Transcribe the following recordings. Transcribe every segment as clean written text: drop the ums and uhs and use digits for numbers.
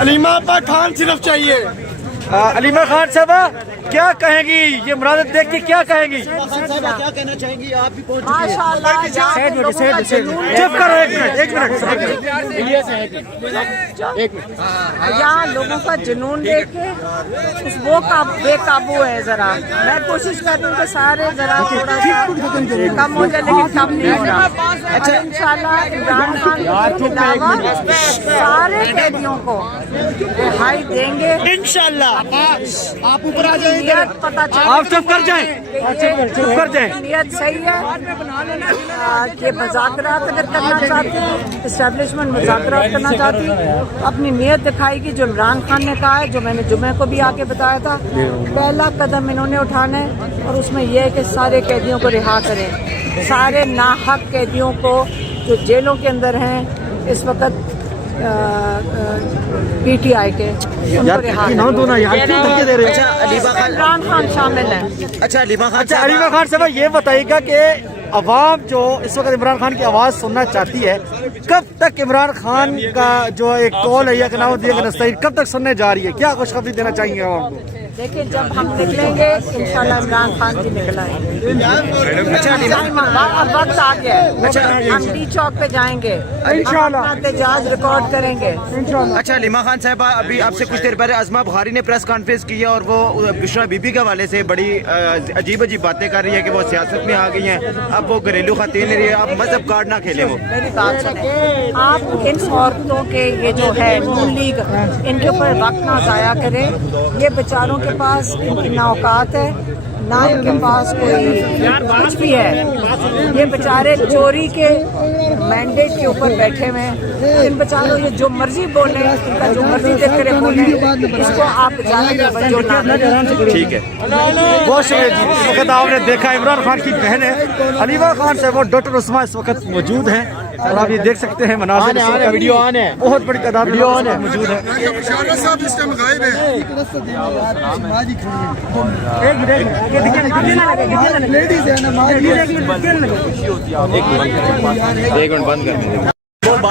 علیمہ خان صرف چاہیے. علیمہ خان صاحبہ کیا کہیں گی؟ یہ مناظر دیکھ کے کیا کہیں گی؟ کیا کہنا چاہیں گی آپ بھی پہنچ چپ کرو ایک منٹ. یہاں لوگوں کا جنون دیکھ کے وہ بے قابو ہے. ذرا میں کوشش کر رہی ہوں کہ سارے ذرا تھوڑا سا کم ہو جائے لیکن کم نہیں ہو رہا. اچھا انشاءاللہ عمران خان کے علاوہ سارے قیدیوں کو رہائی دیں گے انشاءاللہ. آپ اوپر آ جائیں. آپ چپ کر جائیں. نیت صحیح ہے کہ مذاکرات اگر کرنا چاہتے ہیں اسٹیبلشمنٹ مذاکرات کرنا چاہتی ہے اپنی نیت دکھائے گی. جو عمران خان نے کہا ہے جو میں نے جمعے کو بھی آ کے بتایا تھا پہلا قدم انہوں نے اٹھانا ہے اور اس میں یہ ہے کہ سارے قیدیوں کو رہا کریں. سارے ناحق قیدیوں کو جو جیلوں کے اندر ہیں اس وقت پی ٹی آئی کے ان کو رہا عمران خان شامل ہیں. اچھا علیمہ خان صاحب یہ بتائیے گا کہ عوام جو اس وقت عمران خان کی آواز سننا چاہتی ہے کب تک عمران خان کا جو ایک کال ہے یا نستعین کب تک سننے جا رہی ہے؟ کیا خوشخبری دینا چاہیں گے عوام کو؟ دیکھیں جب ہم نکلیں گے انشاءاللہ عمران خان جی نکل آئیں گے. اب وقت آ گیا ہے ہم ڈی چوک پہ جائیں گے انشاءاللہ احتجاج ریکارڈ کریں گے. اچھا علیمہ خان صاحبہ ابھی آپ سے کچھ دیر پہلے عظمہ بخاری نے پریس کانفرنس کی ہے اور وہ بشرا بی بی کے حوالے سے بڑی عجیب باتیں کر رہی ہے کہ وہ سیاست میں آ گئی ہیں. اب وہ گھریلو خواتین رہی ہے. اب مذہب کارڈ نہ کھیلیں. وہ میری بات سنیں. آپ ان عورتوں کے یہ جو ہے نون لیگ ان کے اوپر وقت نہ ضائع کریں. یہ بیچاروں کے پاس ان کی نہ اوقات ہے نہ ان کے پاس کوئی کچھ بھی ہے. یہ بیچارے چوری کے مینڈیٹ کے اوپر بیٹھے ہوئے ہیں. ان بیچاروں یہ جو مرضی بولیں ان کا جو مرضی دیکھ کر بولیں اس کو آپ ٹھیک ہے. بہت شکریہ جی. اس وقت آپ نے دیکھا عمران خان کی بہن ہے علیمہ خان صاحب اور ڈاکٹر عثمان اس وقت موجود ہیں اور آپ یہ دیکھ سکتے ہیں مناظر بہت بڑی تعداد میں موجود ہے.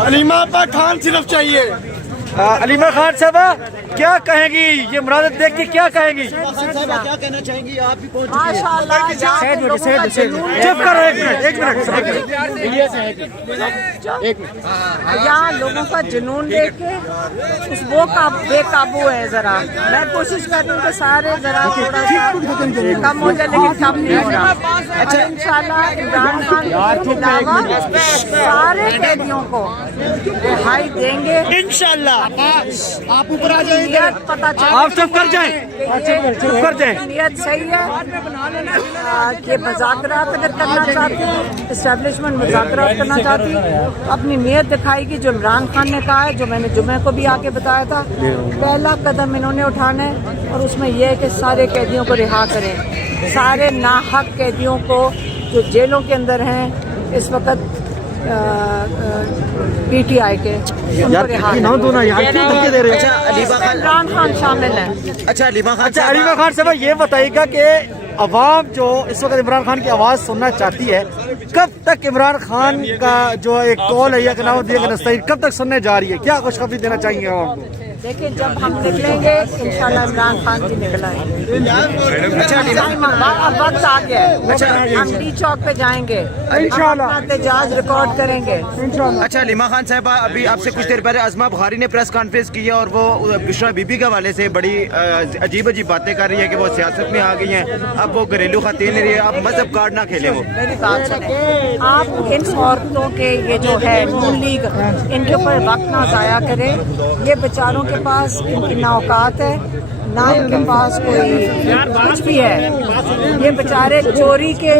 علیمہ خان صرف چاہیے. علیمہ خان صاحبہ کیا کہیں گی؟ یہ مناظر دیکھ کے کیا کہیں گی؟ کیا کہنا چاہیں گی آپ بھی پہنچ چپ کرو ایک منٹ. یہاں لوگوں کا جنون دیکھ کے وہ بے قابو ہے. ذرا میں کوشش کر رہی ہوں کہ سارے ذرا تھوڑا سا کم ہو جائے لیکن کم نہیں ہو رہا. اچھا انشاءاللہ عمران خان کے علاوہ سارے قیدیوں کو رہائی دیں گے انشاءاللہ. آپ اوپر آ جائیں. آپ چپ کر جائیں. نیت صحیح ہے کہ مذاکرات اگر کرنا چاہتے ہیں اسٹیبلشمنٹ مذاکرات کرنا چاہتی ہے اپنی نیت دکھائے گی. جو عمران خان نے کہا ہے جو میں نے جمعے کو بھی آ کے بتایا تھا پہلا قدم انہوں نے اٹھانا ہے اور اس میں یہ ہے کہ سارے قیدیوں کو رہا کریں. سارے ناحق قیدیوں کو جو جیلوں کے اندر ہیں اس وقت پی ٹی آئی کے ان کو رہا عمران خان شامل ہیں. اچھا علیمہ خان صاحب یہ بتائیے گا کہ عوام جو اس وقت عمران خان کی آواز سننا چاہتی ہے کب تک عمران خان کا جو ایک کال ہے یا نستعین کب تک سننے جا رہی ہے؟ کیا خوشخبری دینا چاہیں گے عوام کو؟ دیکھیں جب ہم نکلیں گے انشاءاللہ عمران خان جی نکل آئیں گے. اب وقت آ گیا ہے ہم ڈی چوک پہ جائیں گے انشاءاللہ احتجاج ریکارڈ کریں گے. اچھا علیمہ خان صاحبہ ابھی آپ سے کچھ دیر پہلے عظمہ بخاری نے پریس کانفرنس کی ہے اور وہ بشرا بی بی کے حوالے سے بڑی عجیب باتیں کر رہی ہے کہ وہ سیاست میں آ گئی ہیں. اب وہ گھریلو خواتین رہی ہے. اب مذہب کارڈ نہ کھیلیں. وہ میری بات سنیں. آپ ان عورتوں کے یہ جو ہے نون لیگ ان کے اوپر وقت نہ ضائع کریں. یہ بیچاروں کے پاس ان کی نہ اوقات ہے نہ ان کے پاس کوئی کچھ بھی ہے. یہ بیچارے چوری کے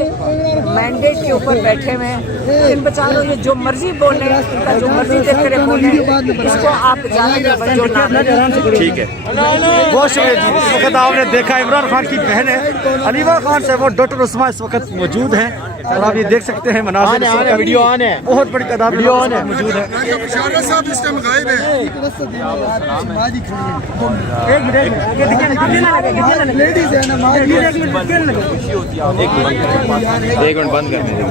مینڈیٹ کے اوپر بیٹھے ہوئے ہیں. ان بیچاروں یہ جو مرضی بولیں ان کا جو مرضی دیکھ کر بولیں اس کو آپ ٹھیک ہے. بہت شکریہ جی. اس وقت آپ نے دیکھا عمران خان کی بہن ہے علیمہ خان صاحب اور ڈاکٹر عثمان اس وقت موجود ہیں اور آپ یہ دیکھ سکتے ہیں مناظر بہت بڑی تعداد میں موجود ہے. ایک منٹ بند کریں.